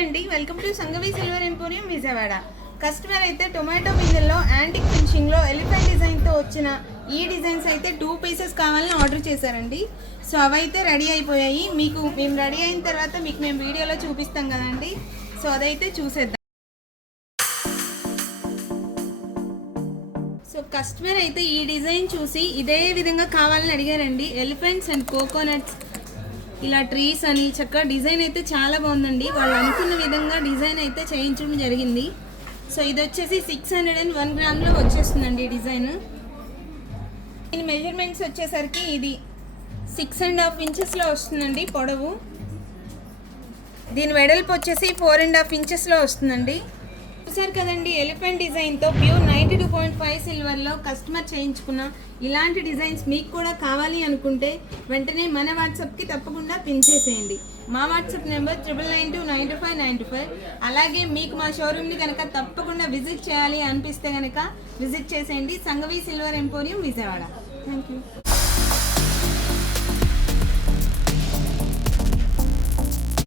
అండి, welcome to Sangavi silver emporium Vijayawada. Customer అయితే tomato గింజల్లో యాంటిక్ ఫినిషింగ్లో ఎలిఫెంట్ డిజైన్తో వచ్చిన ఈ డిజైన్స్ అయితే 2 పీసెస్ కావాలని ఆర్డర్ చేశారండి. సో అవైతే రెడీ అయిపోయాయి. మేము రెడీ అయిన తర్వాత మీకు మేము వీడియోలో చూపిస్తాం కదండి. సో అదైతే చూసేద్దాం. సో కస్టమర్ అయితే ఈ డిజైన్ చూసి ఇదే విధంగా కావాలని అడిగారండి. ఎలిఫెంట్స్ అండ్ కోకోనట్స్, ఇలా ట్రీస్ అని చక్కగా డిజైన్ అయితే చాలా బాగుందండి. వాళ్ళు అనుకున్న విధంగా డిజైన్ అయితే చేయించడం జరిగింది. సో ఇది వచ్చేసి 601 గ్రామ్లో వచ్చేస్తుందండి ఈ డిజైన్. దీని మెజర్మెంట్స్ వచ్చేసరికి ఇది 6.5 ఇంచెస్లో వస్తుందండి పొడవు. దీని వెడల్పు వచ్చేసి 4.5 ఇంచెస్లో వస్తుందండి. చూసారు కదండి, ఎలిఫెంట్ డిజైన్తో ప్యూర్ 92.5 సిల్వర్లో కస్టమర్ చేయించుకున్న ఇలాంటి డిజైన్స్ మీకు కూడా కావాలి అనుకుంటే వెంటనే మన వాట్సాప్కి తప్పకుండా పిన్ చేసేయండి. మా వాట్సాప్ నెంబర్ 99929595. అలాగే మీకు మా షోరూమ్ని కనుక తప్పకుండా విజిట్ చేయాలి అనిపిస్తే కనుక విజిట్ చేసేయండి. Sangavi silver emporium Vijayawada. Thank you.